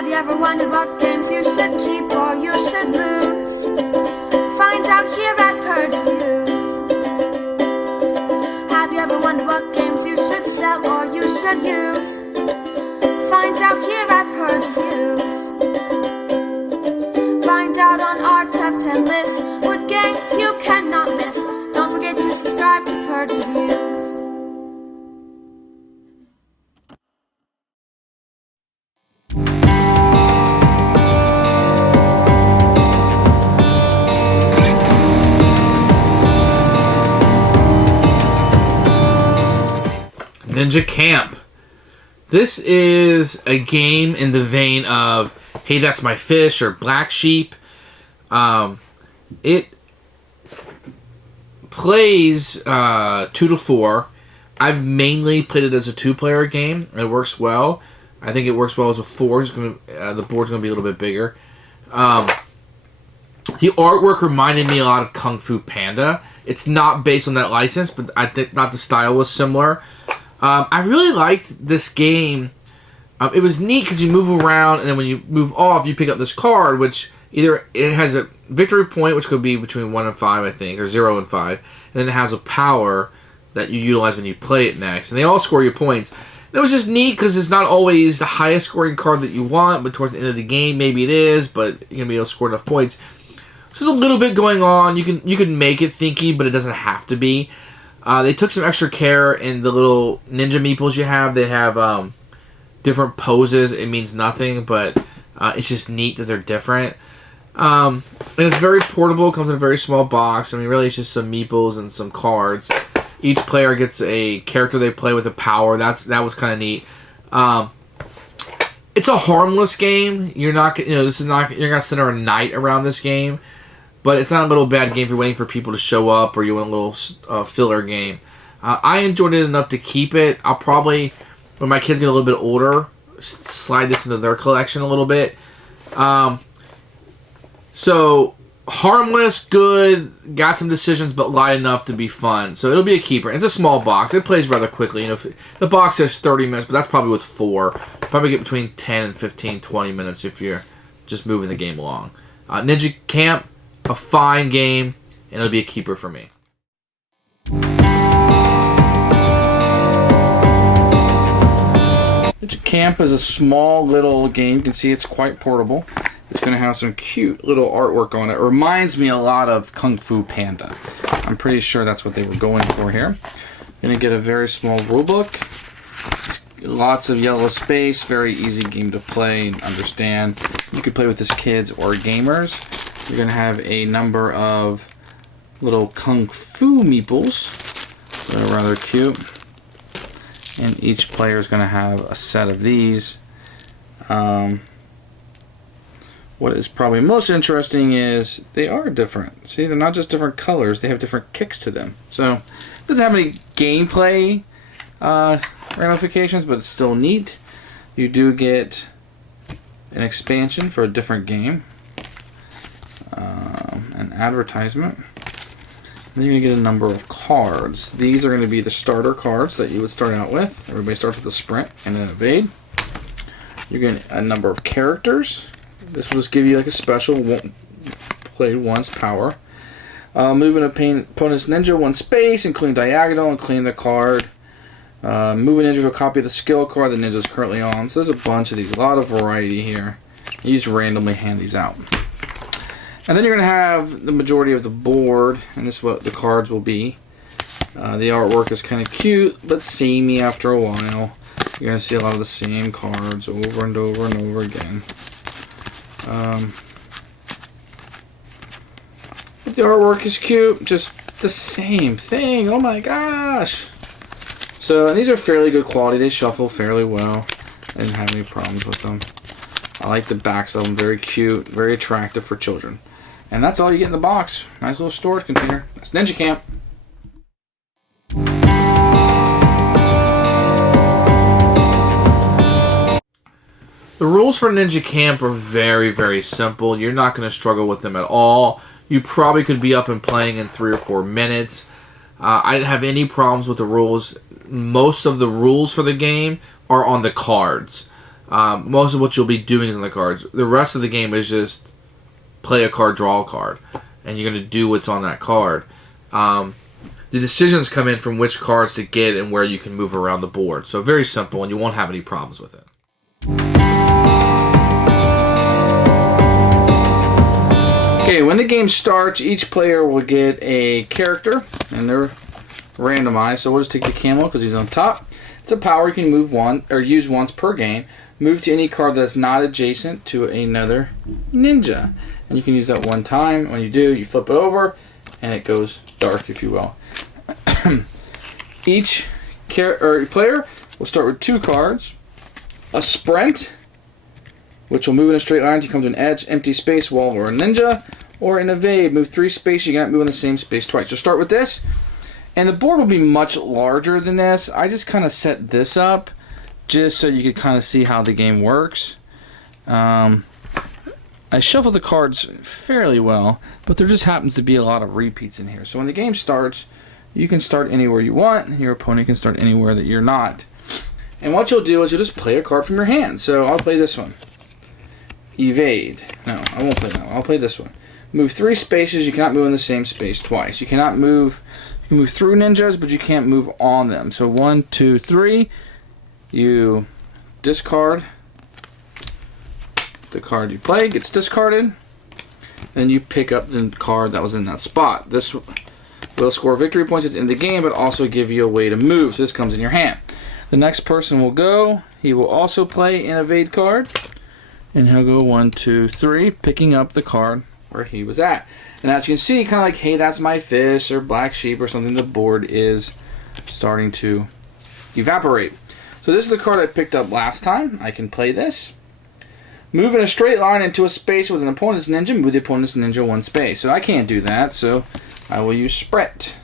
Have you ever wondered what games you should keep or you should lose? Find out here at Purge Reviews. Have you ever wondered what games you should sell or you should use? Find out here at Purge Reviews. Find out on our top 10 list what games you cannot miss. Don't forget to subscribe to Purge Reviews. Ninja Camp. This is a game in the vein of Hey, That's My Fish or Black Sheep. It plays 2 to 4. I've mainly played it as a 2-player game. It works well. I think it works well as a 4. The board's going to be a little bit bigger. The artwork reminded me a lot of Kung Fu Panda. It's not based on that license, but I think the style was similar. I really liked this game. It was neat because you move around, and then when you move off, you pick up this card, which either it has a victory point, which could be between 1 and 5, I think, or 0 and 5, and then it has a power that you utilize when you play it next, and they all score your points. And it was just neat because it's not always the highest scoring card that you want, but towards the end of the game, maybe it is, but you're gonna be able to score enough points. So there's a little bit going on. You can make it thinky, but it doesn't have to be. They took some extra care in the little ninja meeples you have. They have different poses. It means nothing, but it's just neat that they're different. And it's very portable. It comes in a very small box. I mean, really, it's just some meeples and some cards. Each player gets a character they play with a power. That was kind of neat. It's a harmless game. You're not gonna center a night around this game. But it's not a little bad game if you're waiting for people to show up or you want a little filler game. I enjoyed it enough to keep it. I'll probably, when my kids get a little bit older, slide this into their collection a little bit. So, harmless, good, got some decisions, but light enough to be fun. So, it'll be a keeper. It's a small box. It plays rather quickly. The box says 30 minutes, but that's probably with 4. Probably get between 10 and 15, 20 minutes if you're just moving the game along. Ninja Camp. A fine game, and it'll be a keeper for me. Ninja Camp is a small little game. You can see it's quite portable. It's going to have some cute little artwork on it. It reminds me a lot of Kung Fu Panda. I'm pretty sure that's what they were going for here. Going to get a very small rule book. Lots of yellow space. Very easy game to play and understand. You could play with this kids or gamers. You're going to have a number of little Kung Fu meeples that are rather cute. And each player is going to have a set of these. What is probably most interesting is they are different. See, they're not just different colors, they have different kicks to them. So, it doesn't have any gameplay ramifications, but it's still neat. You do get an expansion for a different game. An advertisement. Then you're going to get a number of cards. These are going to be the starter cards that you would start out with. Everybody starts with a sprint and an evade. You're getting a number of characters. This will just give you like a special play once power. Moving opponent's ninja 1 space, including diagonal, and clean the card. Move a ninja to a copy of the skill card the ninja is currently on. So there's a bunch of these. A lot of variety here. You just randomly hand these out. And then you're going to have the majority of the board, and this is what the cards will be. The artwork is kind of cute, but samey after a while. You're going to see a lot of the same cards over and over and over again. But the artwork is cute, just the same thing. Oh my gosh! So, these are fairly good quality. They shuffle fairly well. I didn't have any problems with them. I like the backs of them. Very cute, very attractive for children. And that's all you get in the box. Nice little storage container. That's Ninja Camp. The rules for Ninja Camp are very, very simple. You're not going to struggle with them at all. You probably could be up and playing in 3 or 4 minutes. I didn't have any problems with the rules. Most of the rules for the game are on the cards. Most of what you'll be doing is on the cards. The rest of the game is just play a card, draw a card, and you're going to do what's on that card. The decisions come in from which cards to get and where you can move around the board. So very simple, and you won't have any problems with it. Okay, when the game starts, each player will get a character, and they're randomized. So we'll just take the camel because he's on top. It's a power you can move one or use once per game. Move to any card that's not adjacent to another ninja, and you can use that one time. When you do, you flip it over, and it goes dark, if you will. Each player will start with 2 cards. A sprint, which will move in a straight line to come to an edge, empty space, wall, or a ninja. Or an evade, move 3 spaces, you cannot move in the same space twice. So start with this, and the board will be much larger than this. I just kind of set this up just so you could kind of see how the game works. I shuffle the cards fairly well, but there just happens to be a lot of repeats in here. So when the game starts, you can start anywhere you want, and your opponent can start anywhere that you're not. And what you'll do is you'll just play a card from your hand. So I'll play this one. Evade. No, I won't play that one. I'll play this one. Move 3 spaces. You cannot move in the same space twice. You cannot move. You can move through ninjas, but you can't move on them. So 1, 2, 3. You discard. The card you play gets discarded. Then you pick up the card that was in that spot. This will score victory points at the end of the game, but also give you a way to move. So this comes in your hand. The next person will go. He will also play an evade card. And he'll go 1, 2, 3, picking up the card where he was at. And as you can see, kind of like, hey, that's my fish or black sheep or something, the board is starting to evaporate. So this is the card I picked up last time. I can play this. Move in a straight line into a space with an opponent's ninja. Move the opponent's ninja 1 space. So I can't do that, so I will use sprint.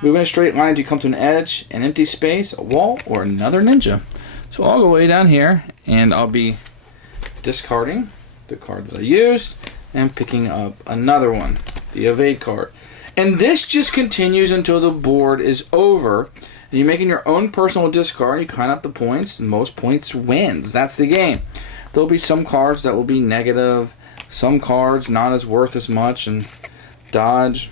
Move in a straight line until you come to an edge, an empty space, a wall, or another ninja. So I'll go way down here, and I'll be discarding the card that I used and picking up another one, the evade card. And this just continues until the board is over. And you're making your own personal discard. You count up the points, and most points wins. That's the game. There'll be some cards that will be negative, some cards not as worth as much, and dodge.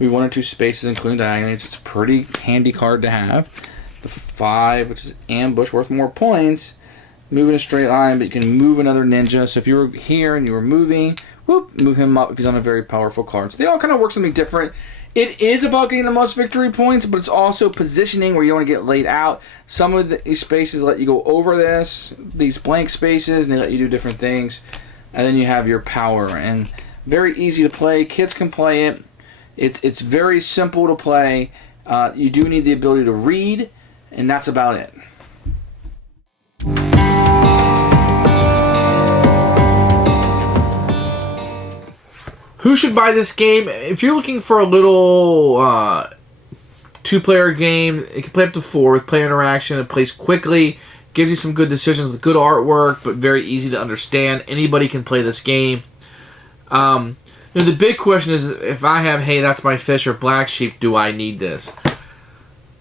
Move 1 or 2 spaces, including diagonals. It's a pretty handy card to have. The 5, which is ambush, worth more points. Move in a straight line, but you can move another ninja. So if you were here and you were moving, whoop, move him up if he's on a very powerful card. So they all kind of work something different. It is about getting the most victory points, but it's also positioning where you want to get laid out. Some of these spaces let you go over these blank spaces, and they let you do different things. And then you have your power, and very easy to play. Kids can play it. It's very simple to play. You do need the ability to read, and that's about it. Who should buy this game? If you're looking for a little 2-player game, it can play up to 4 with player interaction. It plays quickly, gives you some good decisions with good artwork, but very easy to understand. Anybody can play this game. The big question is, if I have, hey, that's my fish or black sheep, do I need this?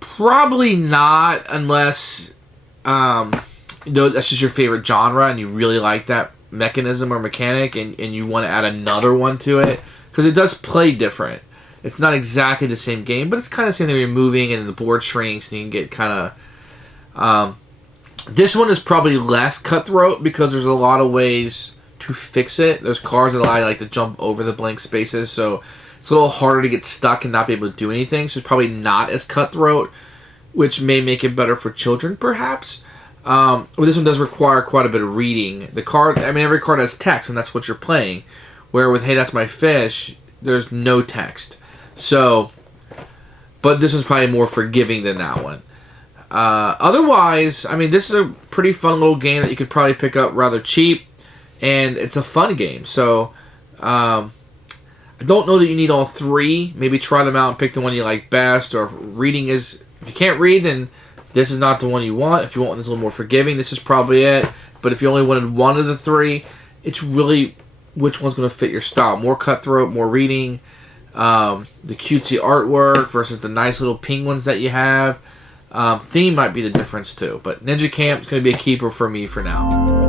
Probably not, unless that's just your favorite genre and you really like that mechanism or mechanic, and you want to add another one to it, because it does play different. It's not exactly the same game, but it's kind of the same thing. You're moving and the board shrinks and you can get kind of this one is probably less cutthroat because there's a lot of ways to fix it. There's cards that allow you to jump over the blank spaces, so it's a little harder to get stuck and not be able to do anything. So it's probably not as cutthroat, which may make it better for children perhaps. Well, this one does require quite a bit of reading. The card, every card has text, and that's what you're playing. Where with, hey, that's my fish, there's no text. So, but this one's probably more forgiving than that one. Otherwise, this is a pretty fun little game that you could probably pick up rather cheap, and it's a fun game. So, I don't know that you need all 3. Maybe try them out and pick the one you like best, or if you can't read, then this is not the one you want. If you want one that's a little more forgiving, this is probably it. But if you only wanted one of the 3, it's really which one's going to fit your style. More cutthroat, more reading, the cutesy artwork versus the nice little penguins that you have. Theme might be the difference too, but Ninja Camp is going to be a keeper for me for now.